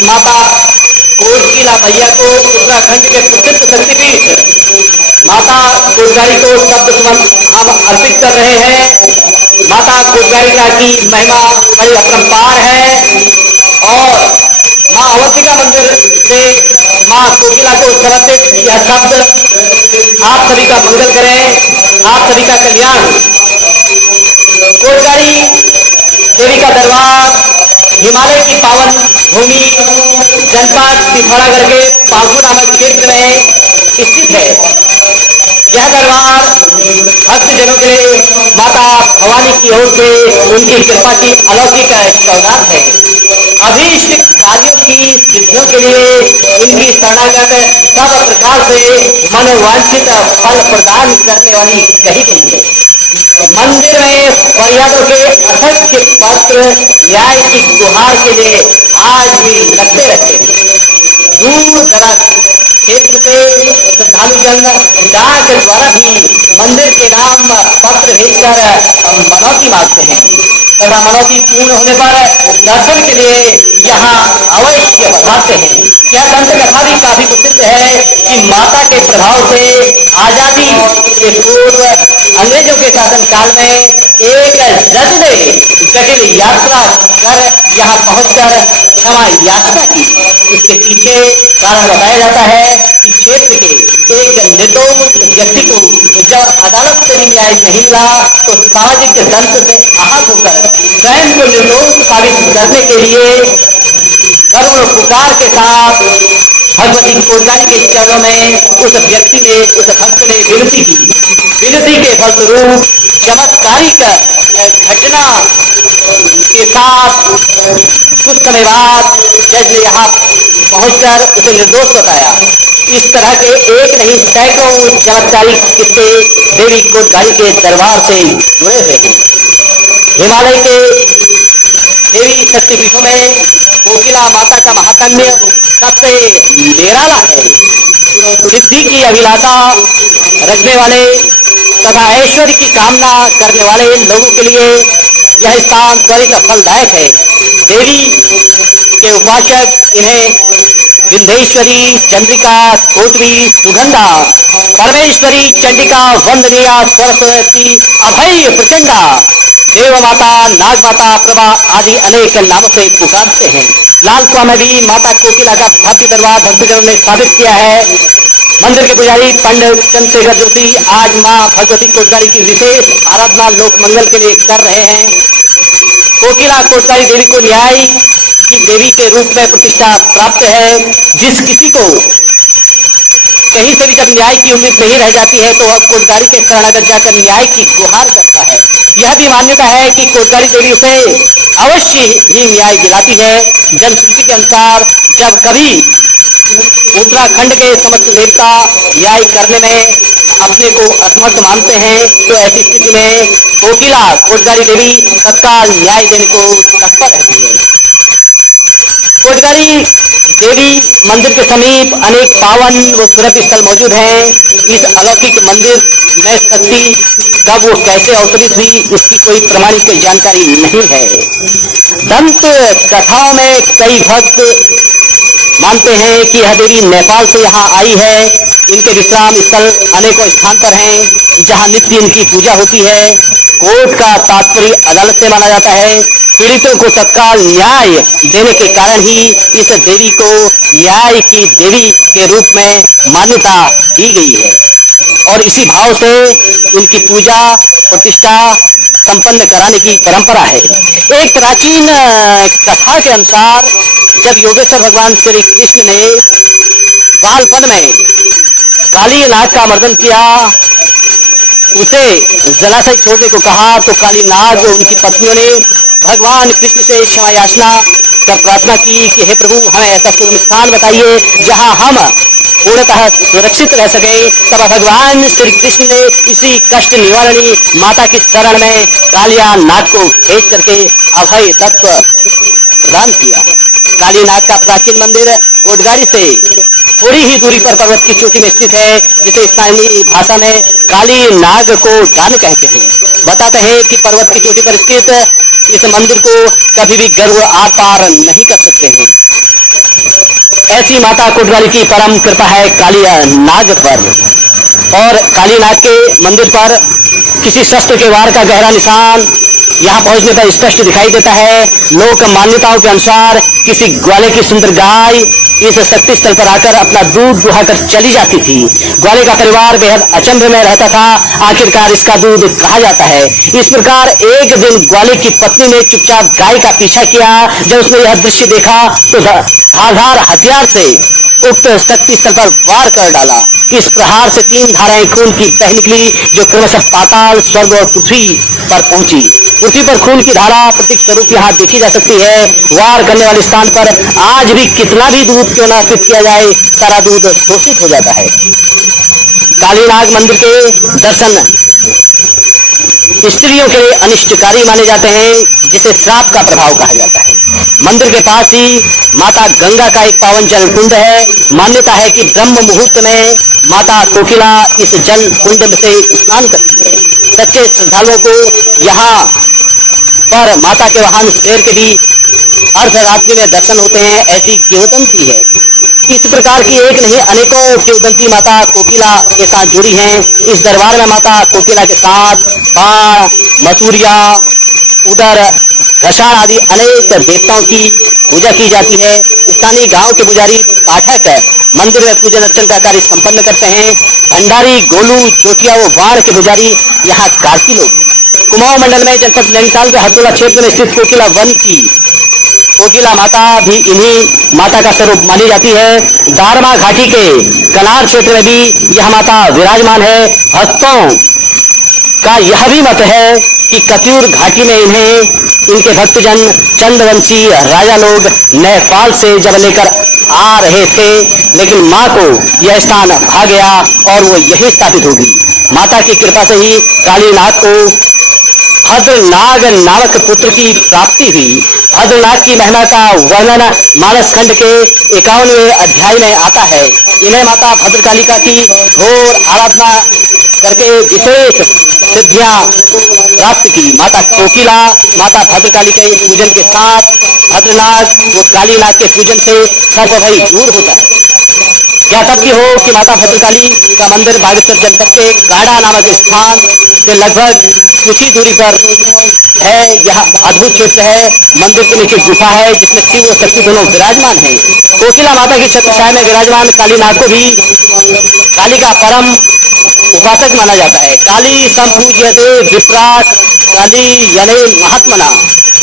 माता कोटकीला मैया को उत्तराखंड के प्रसिद्ध शक्तिपीठ माता कोटगाई को शब्द सुमन हम अर्पित कर रहे हैं। माता कोटगारिका की महिमा बड़ी अपरंपार है और माँ अवंतिका मंदिर से माँ कोकिला को समर्पित यह शब्द आप सभी का मंगल करें, आप सभी का कल्याण। कोटगारी देवी का दरबार हिमालय की पावन भूमि जनपद पिथौरागढ़ के पाकू नामक क्षेत्र में स्थित है। यह दरबार भक्तजनों के लिए माता भवानी की ओर से उनकी कृपा की अलौकिक सौगात है। अभीष्ट कार्यों की सिद्धियों के लिए इनकी शरणागत सब प्रकार से मनोवांछित फल प्रदान करने वाली कही गई है। मंदिर में फरियादों के असंख्य पत्र न्याय की गुहार के लिए आज भी लगते रहते हैं। दूर दराज क्षेत्र से श्रद्धालु जन डाक द्वारा भी मंदिर के नाम पत्र भेजकर मनौती मांगते हैं तथा मनौती पूर्ण होने पर दर्शन के लिए यहाँ अवश्य पधारते हैं। यह दंत कथा भी काफी प्रसिद्ध है कि माता के प्रभाव से आजादी के पूर्व अंग्रेजों के शासन काल में एक जज ने जटिल यात्रा कर यहाँ पहुंचकर क्षमा याचना की। इसके पीछे कारण बताया जाता है कि क्षेत्र के एक निर्दोष व्यक्ति को जब अदालत से भी न्याय नहीं मिला तो सामाजिक दंत से आहत होकर स्वयं को निर्दोष साबित करने के लिए करुण पुकार के साथ भगवती कोटगारी के चरणों में उस व्यक्ति ने, उस भक्त ने विनती की। विनती के फलस्वरूप चमत्कारिक घटना के साथ कुछ समय बाद जज ने यहाँ पहुंचकर उसे निर्दोष बताया। इस तरह के एक नहीं सैकड़ों चमत्कारिक किस्से देवी कोटगारी के दरबार से जुड़े हुए हैं। हिमालय के देवी शक्तिपीठों में कोकिला माता का महात्म्य सबसे निराला है। सिद्धि की अभिलाषा रखने वाले तथा ऐश्वर्य की कामना करने वाले लोगों के लिए यह स्थान त्वरित फलदायक है। देवी के उपासक इन्हें विंध्येश्वरी, चंद्रिका, कोटवी, सुगंधा, परमेश्वरी, चंडिका, वंदनीया, सरस्वती, अभय, प्रचंडा, देव माता, नाग माता, प्रभा आदि अनेक नामों से पुकारते हैं। लालपुरा में भी माता कोकिला का भव्य दरबार भक्तजनों ने स्थापित किया है। मंदिर के पुजारी पंडित चंद्रशेखर जोशी आज मां भगवती कोटगारी की विशेष आराधना लोक मंगल के लिए कर रहे हैं। कोकिला कोटगारी देवी को न्याय की देवी के रूप में प्रतिष्ठा प्राप्त है। जिस किसी को कहीं से भी जब न्याय की उम्मीद नहीं रह जाती है तो वह कोटगारी के शरणागत जाकर न्याय की गुहार करता है। यह भी मान्यता है कि कोटगारी देवी उसे अवश्य ही न्याय दिलाती है। जनश्रुति के अनुसार जब कभी उत्तराखंड के समस्त देवता न्याय करने में अपने को असमर्थ मानते हैं तो ऐसी स्थिति में कोकिला कोटगारी देवी तत्काल न्याय देने को तत्पर रहती है। कोटगारी देवी मंदिर के समीप अनेक पावन व सुरभि स्थल मौजूद हैं। इस अलौकिक मंदिर में शक्ति कब वो कैसे अवतरित हुई इसकी कोई प्रमाणिक जानकारी नहीं है। दंत कथाओं में कई भक्त मानते हैं कि यह देवी नेपाल से यहाँ आई है। इनके विश्राम स्थल अनेकों स्थान पर हैं जहाँ नित्य इनकी पूजा होती है। कोर्ट का तात्पर्य अदालत से माना जाता है। पीड़ितों को तत्काल न्याय देने के कारण ही इस देवी को न्याय की देवी के रूप में मान्यता दी गई है और इसी भाव से इनकी पूजा प्रतिष्ठा संपन्न कराने की परंपरा है। एक प्राचीन कथा के अनुसार जब योगेश्वर भगवान श्री कृष्ण ने बालपन में काली नाग का मर्दन किया, उसे जलाशय छोड़ने को कहा तो काली नाग उनकी पत्नियों ने भगवान कृष्ण से क्षमा याचना कर प्रार्थना की कि हे प्रभु हमें ऐसा सुगम स्थान बताइए जहां हम पूर्णतः सुरक्षित रह सके। तब भगवान श्री कृष्ण ने इसी कष्ट निवारणी माता की शरण में कालिया नाग को भेज करके अभय तत्व प्रदान किया। काली नाग का प्राचीन मंदिर कोटगारी से थोड़ी ही दूरी पर पर्वत की चोटी में स्थित है, जिसे स्थानीय भाषा में काली नाग को दान कहते हैं। बताते हैं कि पर्वत की चोटी पर स्थित इस मंदिर को कभी भी गर्व आर पार नहीं कर सकते हैं। ऐसी माता कोटवाली की परम कृपा है काली नाग पर। और काली नाग के मंदिर पर किसी शस्त्र के वार का गहरा निशान यहाँ पहुंचने पर स्पष्ट दिखाई देता है। लोक मान्यताओं के अनुसार किसी ग्वाले की सुंदर गाय इस शक्ति स्थल पर आकर अपना दूध दुहाकर चली जाती थी। ग्वाले का परिवार बेहद अचंभ में रहता था, आखिरकार इसका दूध कहा जाता है। इस प्रकार एक दिन ग्वाले की पत्नी ने चुपचाप गाय का पीछा किया। जब उसने यह दृश्य देखा तो धारदार हथियार से उक्त शक्ति स्थल पर वार कर डाला। इस प्रहार से 3 धाराएं खून की बह निकली, जो क्रमशः पाताल, स्वर्ग और पृथ्वी पर पहुंची। पृथ्वी पर खून की धारा प्रतीक स्वरूप यहाँ देखी जा सकती है। वार करने वाले स्थान पर आज भी कितना भी दूध क्यों न अर्पित किया जाए, सारा दूध शोषित हो जाता है। कालीनाग मंदिर के दर्शन स्त्रियों के लिए अनिष्टकारी माने जाते हैं, जिसे श्राप का प्रभाव कहा जाता है। मंदिर के पास ही माता गंगा का एक पावन जल कुंड है। मान्यता है कि ब्रह्म मुहूर्त में माता कोकिला इस जल कुंड से स्नान करती है। सच्चे श्रद्धालुओं को यहाँ पर माता के वाहन शेर के भी अर्धरात्रि में दर्शन होते हैं, ऐसी किंवदंती है। इस प्रकार की एक नहीं अनेकों किंवदंती माता कोकिला के साथ जुड़ी हैं। इस दरबार में माता कोकिला के साथ बाण, मसूरिया, उदर, घषाण आदि अनेक देवताओं की पूजा की जाती है। स्थानीय गांव के पुजारी पाठक मंदिर में पूजन अर्चन का कार्य संपन्न करते हैं। भंडारी, गोलू, चोटिया व वाड़ के पुजारी यहाँ कार्की लोग। कुमाऊं मंडल में जनपद नैनीताल के हरतोला क्षेत्र में स्थित कोकिला वन की कोकिला माता भी इन्हीं माता का स्वरूप मानी जाती है। दारमा घाटी के कनार क्षेत्र में भी यह माता विराजमान है। भक्तों का यह भी मत है कि कत्यूर घाटी में इनके भक्तजन चंद्रवंशी राजा लोग नेपाल से जब लेकर आ रहे थे, लेकिन माँ को यह स्थान भा गया और वो यही स्थापित होगी। माता की कृपा से ही कालीनाग को भद्रनाग नामक पुत्र की प्राप्ति हुई। भद्रनाग की महिमा का वर्णन मानस खंड के 51वें अध्याय में आता है। इन्हें माता भद्रकालिका की घोर आराधना करके विशेष सिद्धियां प्राप्त की। माता कोकिला माता भद्रकाली के पूजन के साथ भद्रनाग व कालीनाग के पूजन से सर्वभय दूर होता है। यह तथ्य हो कि माता भद्रकाली का मंदिर बागेश्वर जनपद के गाढ़ा नामक स्थान से लगभग कुछ ही दूरी पर है। यह अद्भुत क्षेत्र है। मंदिर के नीचे गुफा है जिसमें शिव और शक्ति दोनों विराजमान है। कोकिला माता की छत्रछाया में विराजमान कालीनाग को भी काली का परम उपासक माना जाता है। काली संपूज्यते विप्राट काली यने महात्मना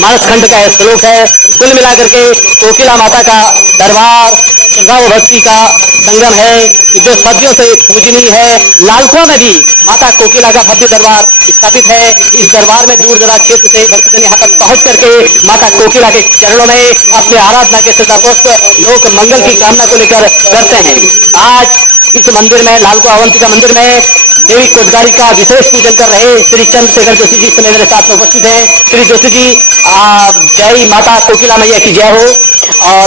मानस खंड का यह श्लोक है। कुल मिलाकर के कोकिला माता का दरबार श्रद्धा व भक्ति का संगम है, जो सदियों से पूजनीय है। लालकुआं में भी माता कोकिला का भव्य दरबार स्थापित है। इस दरबार में दूर दराज क्षेत्र से भक्तजन यहाँ तक पहुँच करके माता कोकिला के चरणों में अपने आराधना के श्रद्धापूर्वक लोक मंगल की कामना को लेकर करते हैं। आज इस मंदिर में लालकुआं अवंतिका मंदिर में देवी कोटवाली का विशेष पूजन कर रहे श्री चंद्रशेखर जोशी जी समय मेरे साथ में उपस्थित हैं। श्री जोशी जी, जय माता कोकिला मैया की जय हो। और